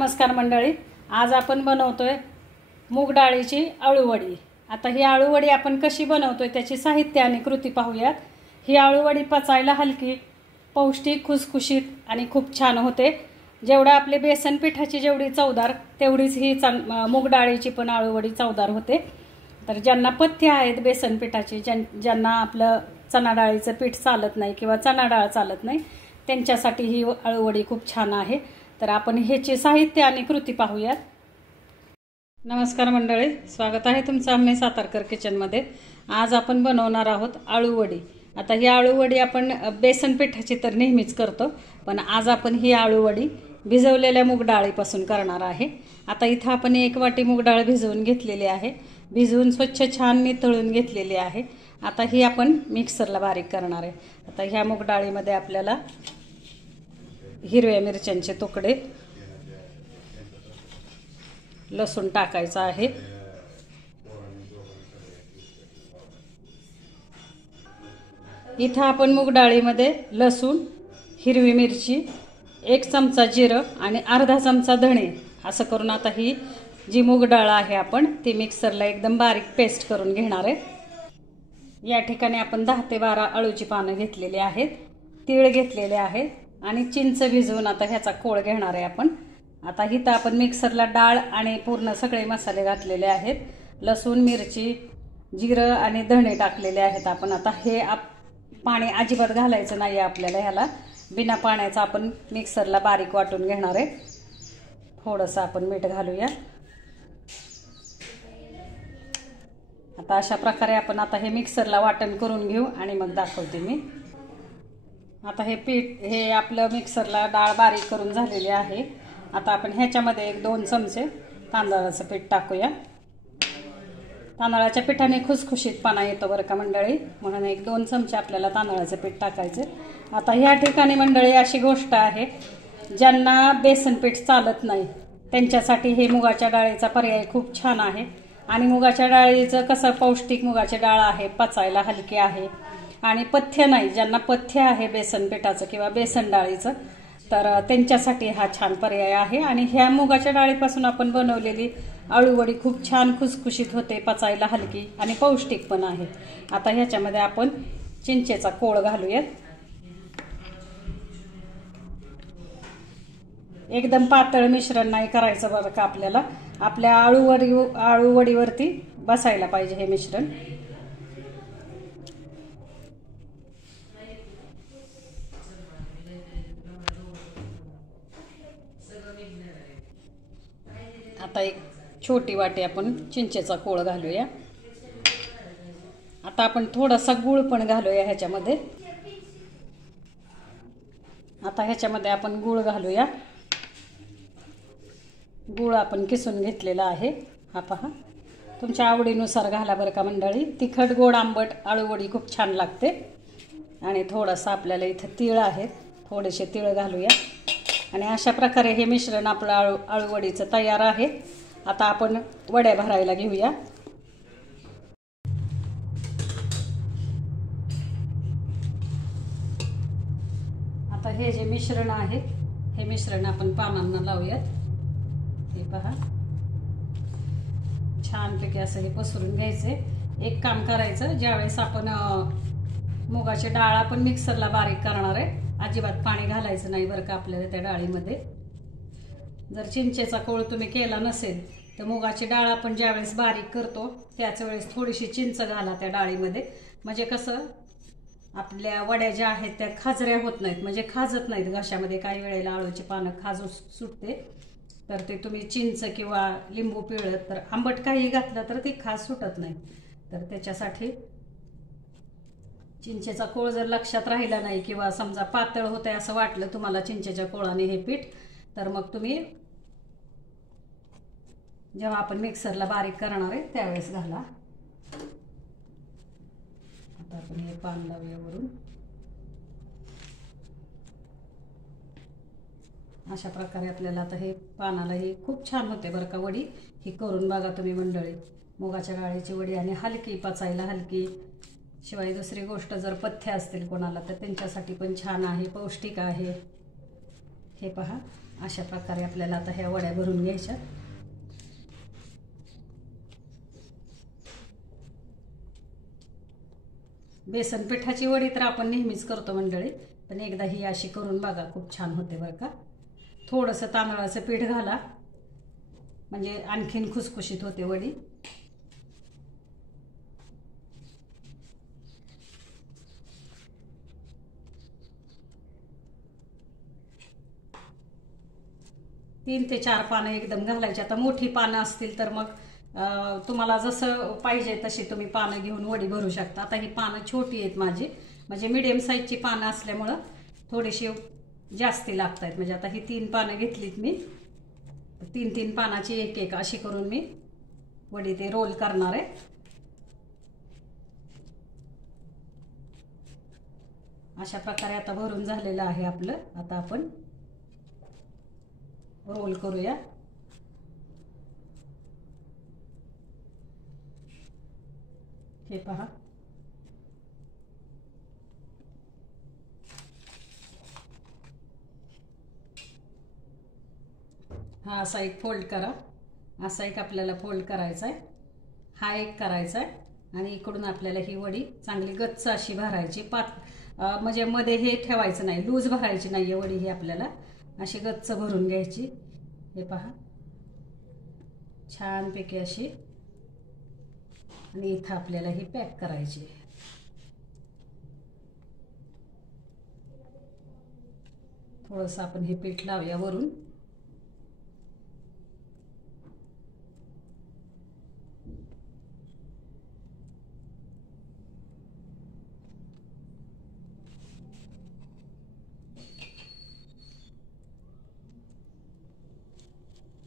नमस्कार मंडळी, आज आपण बनवतोय मूग डाळीची अळूवडी। आता ही अळूवडी आपण कशी बनवतोय त्याची साहित्य आणि कृती पाहूयात। ही अळूवडी पचायला हलकी, पौष्टिक, खुसखुशीत आणि खूप छान होते। जेवढा आपले बेसन पिठाची जेवढी चवदार तेवढीच ही मूग डाळीची पण अळूवडी चवदार होते। तर ज्यांना पथ्य आहेत बेसन पिठाची, ज्यांना आपलं चणा डाळीचं पीठ चालत नाही किंवा चणा डाळ चालत नाही, त्यांच्यासाठी ही अळूवडी खूप छान आहे। तर आपण ह्याचे साहित्य आणि कृती पाहूयात। नमस्कार मंडळी, स्वागत आहे तुमचं आम्ही सातारकर किचनमध्ये। आज आपण बनवणार आहोत अळूवडी। आता ही अळूवडी आपण बेसन पिठाची तर नेहमीच करतो, पण आज आपण ही अळूवडी भिजवलेल्या मूग डाळीपासून करणार आहे। आता इथं आपण 1 वाटी मूग डाळ भिजवून घेतलेली आहे। भिजवून स्वच्छ छान नितळून घेतलेली आहे। आता ही आपण मिक्सरला बारीक करणार आहे। आता ह्या मूग डाळीमध्ये आपल्याला हिरव्या मिरच्यांचे तुकडे, लसूण टाकायचा आहे, इथं आपण मूग डाळीमध्ये लसूण, हिरवी मिरची, 1 चमचा जिरं आणि अर्धा चमचा धणे असं करून आता ही जी मूग डाळ आहे आपण ती मिक्सरला एकदम बारीक पेस्ट करून घेणार आहे। या ठिकाणी आपण 10 ते 12 अळूची पानं घेतलेली आहेत, तीळ घेतलेले आहेत आणि चिंच भिजवून आता ह्याचा कोळ घेणार आहे आपण। आता इथं आपण मिक्सरला डाळ आणि पूर्ण सगळे मसाले घातलेले आहेत, लसूण, मिरची, जिरं आणि धणे टाकलेले आहेत आपण। आता हे पाणी अजिबात घालायचं नाही आपल्याला, ह्याला बिना पाण्याचा आपण मिक्सरला बारीक वाटून घेणार आहे। थोडंसं आपण मीठ घालूया। आता अशा प्रकारे आपण आता हे मिक्सरला वाटण करून घेऊ आणि मग दाखवते मी। आता हे पीठ हे आपलं मिक्सरला डाळ बारीक करून झालेली आहे। आता आपण ह्याच्यामध्ये 1-2 चमचे तांदळाचं पीठ टाकूया। तांदळाच्या पिठाने खुसखुशीतपणा येतो बरं का मंडळी, म्हणून 1-2 चमचे आपल्याला तांदळाचं पीठ टाकायचं। आता ह्या ठिकाणी मंडळी अशी गोष्ट आहे, ज्यांना बेसन पीठ चालत नाही त्यांच्यासाठी हे मुगाच्या डाळीचा पर्याय खूप छान आहे। आणि मुगाच्या डाळीचं कसं पौष्टिक मुगाची डाळ आहे, पचायला हलकी आहे आणि पथ्य नाही, ज्यांना पथ्य आहे बेसन पिठाचं किंवा बेसन डाळीचं, तर त्यांच्यासाठी हा छान पर्याय आहे। आणि ह्या मुगाच्या डाळीपासून आपण बनवलेली अळूवडी खूप छान खुसखुशीत होते, पचायला हलकी आणि पौष्टिक पण आहे। आता ह्याच्यामध्ये आपण चिंचेचा कोळ घालूयात। एकदम पातळ मिश्रण नाही करायचं बरं का, आपल्याला आपल्या अळूवडीवरती बसायला पाहिजे हे मिश्रण। आता 1 छोटी वाटी आपण चिंचेचा कोळ घालूया। आता आपण थोडासा गूळ पण घालूया ह्याच्यामध्ये। आता ह्याच्यामध्ये आपण गूळ घालूया। गूळ आपण किसून घेतलेला आहे, हा पहा। तुमच्या आवडीनुसार घाला बरं का मंडळी। तिखट, गोड, आंबट अळूवडी खूप छान लागते। आणि थोडासा आपल्याला इथं तीळ आहे, थोडेसे तीळ घालूया। आणि अशा प्रकारे हे मिश्रण आपलं अळूवडीचं तयार आहे। आता आपण वड्या भरायला घेऊया। आता हे जे मिश्रण आहे हे मिश्रण आपण पानांना लावूयात। हे पहा, छानपैकी असं हे पसरून घ्यायचे। एक काम करायचं, ज्यावेळेस आपण मुगाची डाळ आपण मिक्सरला बारीक करणार आहे, अजिबात पाणी घालायचं नाही बरं का आपल्याला त्या डाळीमध्ये। जर चिंचेचा कोळ तुम्ही केला नसेल तर मुगाची डाळ आपण ज्यावेळेस बारीक करतो त्याच वेळेस थोडीशी चिंच घाला त्या डाळीमध्ये, म्हणजे कसं आपल्या वड्या ज्या आहेत त्या खाजऱ्या होत नाहीत, म्हणजे खाजत नाहीत घशामध्ये। काही वेळेला अळूची पानं खाजू सुटते, तर ते तुम्ही चिंच किंवा लिंबू पिळलं तर आंबट काही घातलं तर ती खाज सुटत नाही। तर त्याच्यासाठी चिंचेचा कोळ जर लक्षात राहिला नाही किंवा समजा पातळ होतंय असं वाटलं तुम्हाला चिंचेच्या कोळाने हे पीठ, तर मग तुम्ही जेव्हा आपण मिक्सरला बारीक करणार आहे त्यावेळेस घाला। आता आपण हे पान लावूया वरून। अशा प्रकारे आपल्याला आता हे पानाला ही खूप छान होते बरं का वडी। ही करून बघा तुम्ही मंडळी, मुगाच्या डाळीची वडी आणि हलकी, पचायला हलकी। शिवाय दुसरी गोष्ट, जर पथ्य असतील कोणाला तर त्यांच्यासाठी पण छान आहे, पौष्टिक आहे। हे पहा, अशा प्रकारे आपल्याला आता ह्या वड्या भरून घ्यायच्या. बेसन पिठाची वडी तर आपण नेहमीच करतो मंडळी, पण एकदा ही अशी करून बघा, खूप छान होते बरं का. थोडंसं तांदळाचं पीठ घाला म्हणजे आणखीन खुसखुशीत होते वडी. तीन ते चार पानं एकदम घालायची. आता मोठी पानं असतील तर मग तुम्हाला जसं पाहिजे तशी तुम्ही पानं घेऊन वडी भरू शकता. आता ही पानं छोटी आहेत माझी, म्हणजे मीडियम साईजची पानं असल्यामुळं थोडीशी जास्ती लागत आहेत. म्हणजे आता ही 3 पानं घेतलीत मी, 3 पानाची एक एक अशी करून मी वडी ते रोल करणार आहे. अशा प्रकारे आता भरून झालेलं आहे आपलं. आता आपण रोल करूया. हे पहा, हा असा एक फोल्ड करा. असा एक आपल्याला फोल्ड करायचा आहे, हा एक करायचा आहे आणि इकडून आपल्याला ही वडी चांगली गच्च अशी भरायची. म्हणजे मध्ये हे ठेवायचं नाही, लूज भरायची नाही वडी. ही आपल्याला अशी गच्च भरून घ्यायची. हे पहा, छानपैकी अशी. आणि इथं आपल्याला ही पॅक करायची. थोडंसं आपण हे पीठ लावूया वरून.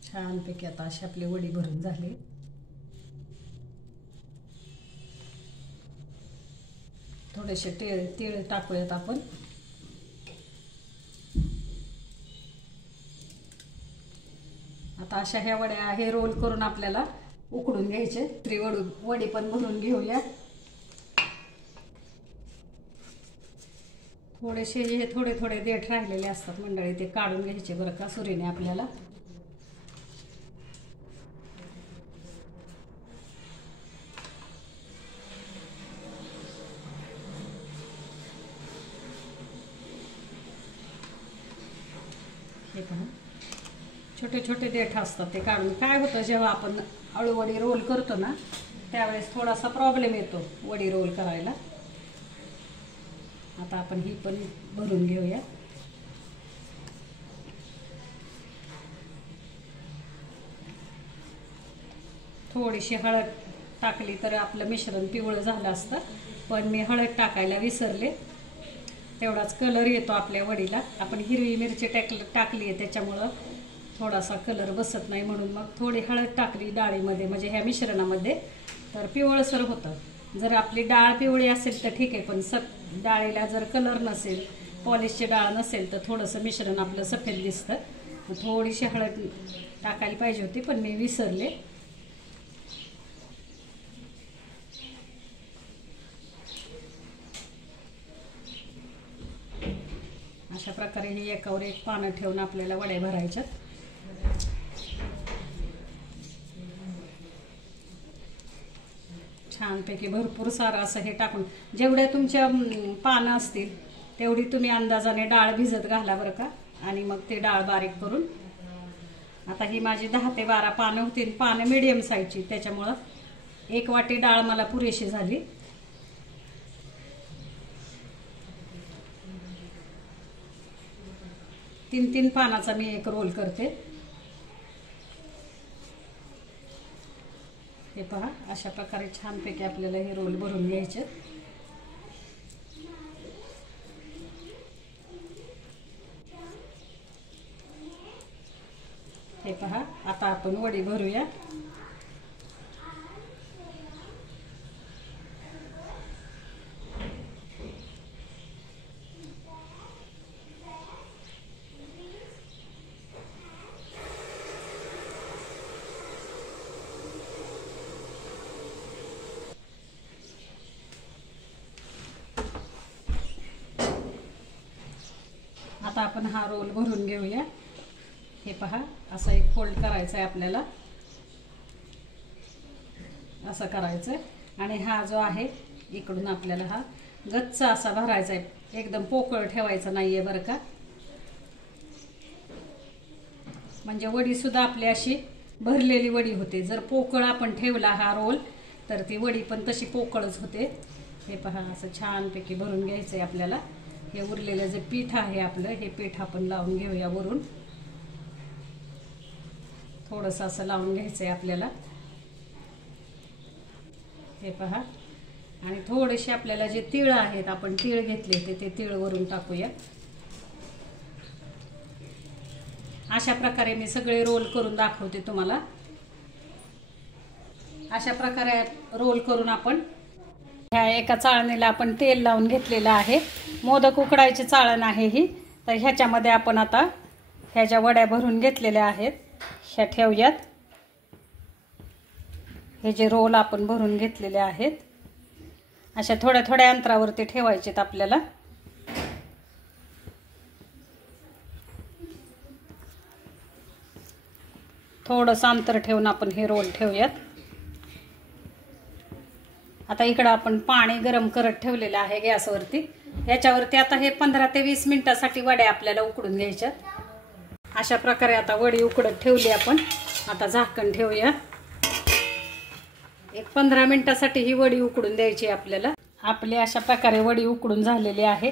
छानपैकी आता अशी आपली वडी भरून झाली. थोडेसे तीळ टाकूयात आपण. आता अशा ह्या वड्या हे रोल करून आपल्याला उकडून घ्यायचे. वडी पण भरून घेऊया. थोडेसे हे थोडे थोडे देठ राहिलेले असतात मंडळी, ते काढून घ्यायचे बरं का सुरीने आपल्याला. हे पहा, छोटे छोटे देठ असतात ते काढून. काय होतं, जेव्हा आपण अळूवडी रोल करतो ना त्यावेळेस थोडासा प्रॉब्लेम येतो वडी रोल करायला. आता आपण ही पण भरून घेऊया. थोडीशी हळद टाकली तर आपलं मिश्रण पिवळं झालं असतं, पण मी हळद टाकायला विसरले. तेवढाच कलर येतो आपल्या वडीला. आपण हिरवी मिरची टाकली आहे त्याच्यामुळं थोडासा कलर बसत नाही, म्हणून मग थोडी हळद टाकली डाळीमध्ये, म्हणजे ह्या मिश्रणामध्ये, तर पिवळसर होतं. जर आपली डाळ पिवळी असेल तर ठीक आहे, पण डाळीला जर कलर नसेल, पॉलिशची डाळ नसेल, तर थोडंसं मिश्रण आपलं सफेद दिसतं. थोडीशी हळद टाकायला पाहिजे होती, पण मी विसरले. अशा प्रकारे ही एकावर एक पानं ठेवून आपल्याला वड्या भरायच्यात. छानपैकी भरपूर सारं असं हे टाकून, जेवढ्या तुमच्या पानं असतील तेवढी तुम्ही अंदाजाने डाळ भिजत घाला बरं का. आणि मग ते डाळ बारीक करून. आता ही माझी 10 ते 12 पानं होती. पानं मीडियम साईजची, त्याच्यामुळं 1 वाटी डाळ मला पुरेशी झाली. तीन पानाचा मी एक रोल करते. हे पहा, अशा प्रकारे छानपैकी आपल्याला हे रोल भरून घ्यायचे. हे पहा, आता आपण वडी भरूया. आता आपण हा रोल भरून घेऊया. हे पहा, असं एक फोल्ड करायचं आहे आपल्याला, असं करायचं आहे। आणि हा जो आहे इकडून आपल्याला हा गच्च असा भरायचा आहे, एकदम पोकळ ठेवायचा नाहीये बरं का, म्हणजे वडी सुद्धा आपली अशी भरलेली वडी होते। जर पोकळ आपण ठेवला हा रोल तर ती वडी पण तशी पोकळच होते। हे पहा, असं छानपैकी भरून घ्यायचं आहे आपल्याला। हे उरलेलं जे पीठ आहे आपलं, हे पीठ आपण लावून घेऊया वरून, थोडंसं असं लावून घ्यायचं आहे आपल्याला। हे पहा, आणि थोडेसे आपल्याला जे तीळ आहेत, आपण तीळ घेतले होते ते तीळ वरून टाकूया। अशा प्रकारे मी सगळे रोल करून दाखवते तुम्हाला। अशा प्रकारे रोल करून आपण ह्या एका चाळणीला आपण तेल लावून घेतलेलं आहे। मोदक उकडायची चाळण आहे ही। तर ह्याच्यामध्ये आपण आता ह्या ज्या वड्या भरून घेतलेल्या आहेत ह्या ठेवूयात। हे जे रोल आपण भरून घेतलेले आहेत अशा थोड्या थोड्या अंतरावरती ठेवायचेत आपल्याला। थोडंसं अंतर ठेवून आपण हे रोल ठेवूयात। आता इकडं आपण पाणी गरम करत ठेवलेलं आहे गॅसवरती। याच्यावरती आता हे 15 ते 20 मिनिटासाठी वड्या आपल्याला उकडून घ्यायच्या। अशा प्रकारे आता वडी उकडत ठेवली आपण। आता झाकण ठेवूया, एक 15 मिनिटासाठी ही वडी उकडून द्यायची आपल्याला। आपली अशा प्रकारे वडी उकडून झालेली आहे।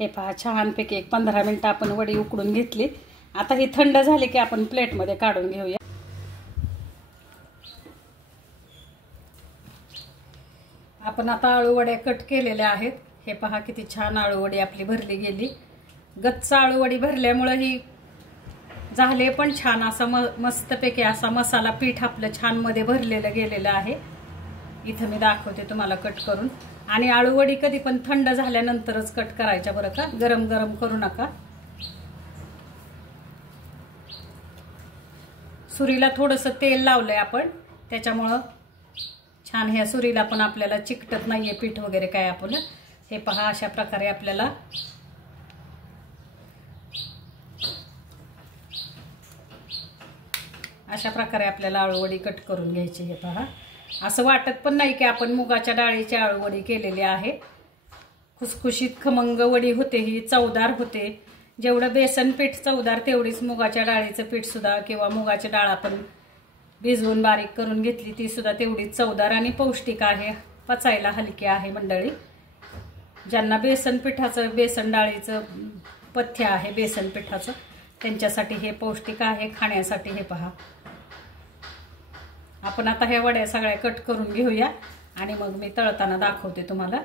हे पहा, छानपैकी एक 15 मिनिटं आपण वडी उकडून घेतली। आता ही थंड झाली की आपण प्लेटमध्ये काढून घेऊया। आपण आता आळूवड्या कट केलेल्या आहेत। हे पहा, किती छान आळूवडी आपली भरली गेली। गच्च आळूवडी भरल्यामुळे ही झाले पण छान असा मस्तपैकी असा मसाला पीठ आपलं छान मध्ये भरलेलं गेलेलं आहे। इथं मी दाखवते तुम्हाला कट करून। आणि आळूवडी कधी पण थंड झाल्यानंतरच कट करायच्या बरं का, गरम गरम करू नका। सुरीला थोडंसं तेल लावलंय आपण, त्याच्यामुळं छान ह्या सुरीला पण आपल्याला चिकटत नाहीये पीठ वगैरे काय आपलं। हे पहा, अशा प्रकारे आपल्याला आळूवडी कट करून घ्यायची। हे पहा, असं वाटत पण नाही की आपण मुगाच्या डाळीची आळूवडी केलेली आहे। खुसखुशीत खमंग वडी होते, ही चवदार होते। जेवढं बेसन पीठ चवदार तेवढीच मुगाच्या डाळीचं पीठ सुद्धा किंवा मुगाची डाळ आपण भिजवून बारीक करून घेतली ती सुद्धा तेवढीच चवदार आणि पौष्टिक आहे। पचायला हलकी आहे मंडळी। ज्यांना बेसन पिठाचं, बेसन डाळीचं पथ्य आहे बेसन पिठाचं, त्यांच्यासाठी हे पौष्टिक आहे खाण्यासाठी। हे पहा, आपण आता ह्या वड्या सगळ्या कट करून घेऊया आणि मग मी तळताना दाखवते तुम्हाला।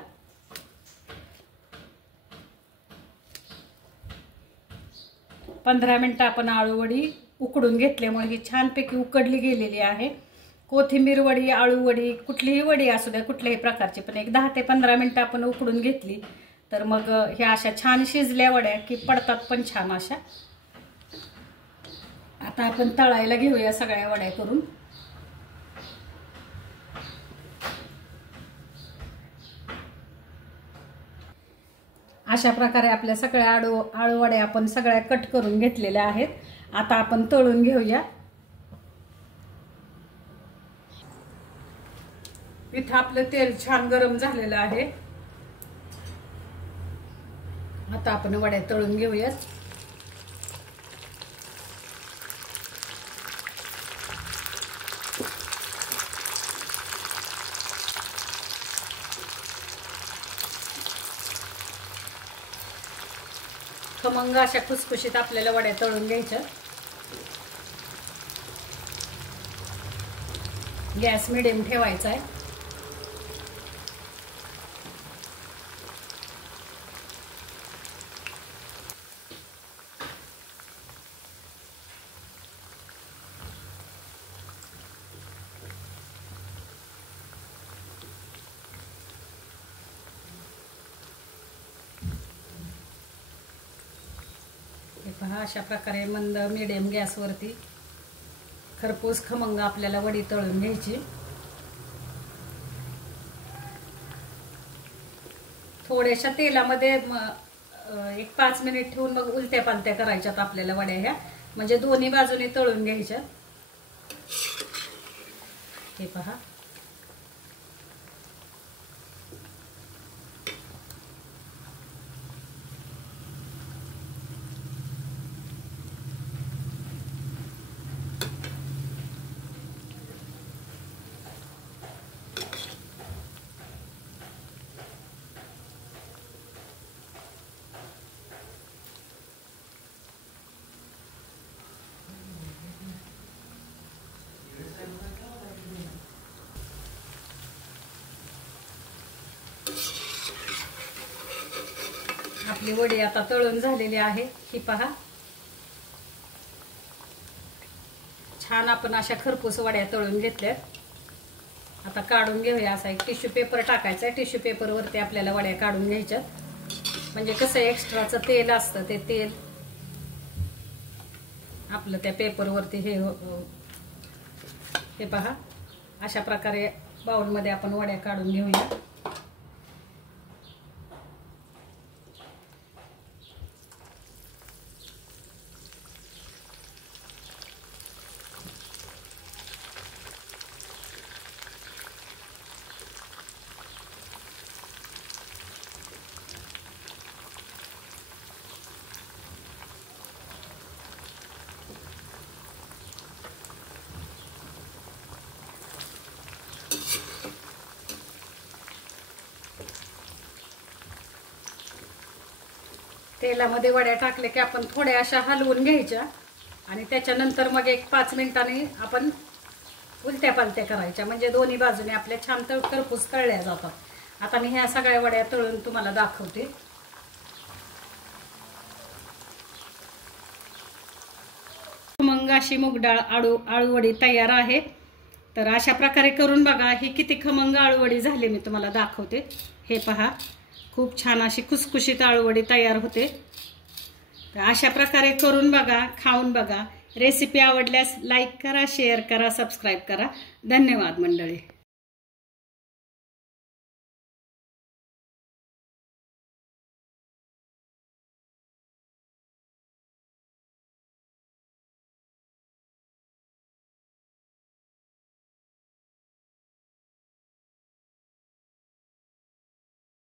पंधरा मिनिटं आपण आळूवडी उकडून घेतल्यामुळे ही छानपैकी उकडली गेलेली आहे। कोथिंबीर वडी, आळूवडी, कुठलीही वडी असू द्या, कुठल्याही प्रकारची, पण एक 10 ते 15 मिनिटं आपण उकडून घेतली तर मग ह्या अशा छान शिजल्या वड्या की पडतात पण छान अशा। आता आपण तळायला घेऊया सगळ्या वड्या करून। अशा प्रकारे आपल्या सगळ्या आळूवड्या आपण सगळ्या कट करून घेतलेल्या आहेत। आता आपण तळून घेऊया। इथं आपलं तेल छान गरम झालेलं आहे। आता आपण वड्या तळून घेऊया। खमंग अशा खुसखुशीत आपल्याला वड्या तळून घ्यायच्या। गॅस मिडियम ठेवायचा आहे। हे पहा, अशा प्रकारे मंद मिडियम गॅसवरती खरपूस खमंग आपल्याला वडी तळून घ्यायची। थोड्याशा तेलामध्ये एक 5 मिनिट ठेवून मग उलट्या पालत्या करायच्यात आपल्याला वड्या ह्या, म्हणजे दोन्ही बाजूने तळून घ्यायच्या। हे पहा, आपली वडी आता तळून झालेली आहे। ही पहा, छान आपण अशा खरपूस वड्या तळून घेतल्यात। आता काढून घेऊया। असा एक टिश्यू पेपर टाकायचा आहे, टिश्यू पेपर वरती आपल्याला वड्या काढून घ्यायच्या। म्हणजे कसं एक्स्ट्राचं तेल असतं ते तेल आपलं त्या पेपर वरती हे पहा, अशा प्रकारे बाउल मध्ये आपण वड्या काढून घेऊया। तेलामध्ये वड्या टाकले की आपण थोड्या अशा हलवून घ्यायच्या आणि त्याच्यानंतर मग एक 5 मिनिटांनी आपण उलट्या पालट्या करायच्या, म्हणजे दोन्ही बाजूने आपल्या छान खरपूस तळल्या जातात। आता मी ह्या सगळ्या वड्या तळून तुम्हाला दाखवते। खमंग अशी मूगडाळ आळू वडी तयार आहे। तर अशा प्रकारे करून बघा। ही किती खमंग आळू वडी झाली मी तुम्हाला दाखवते। हे पहा, खूप छान अशी खुसखुशीत आळू वडी तयार होते। तर अशा प्रकारे करून बघा, खाऊन बघा। रेसिपी आवडल्यास लाईक करा, शेअर करा, सबस्क्राईब करा। धन्यवाद मंडळी।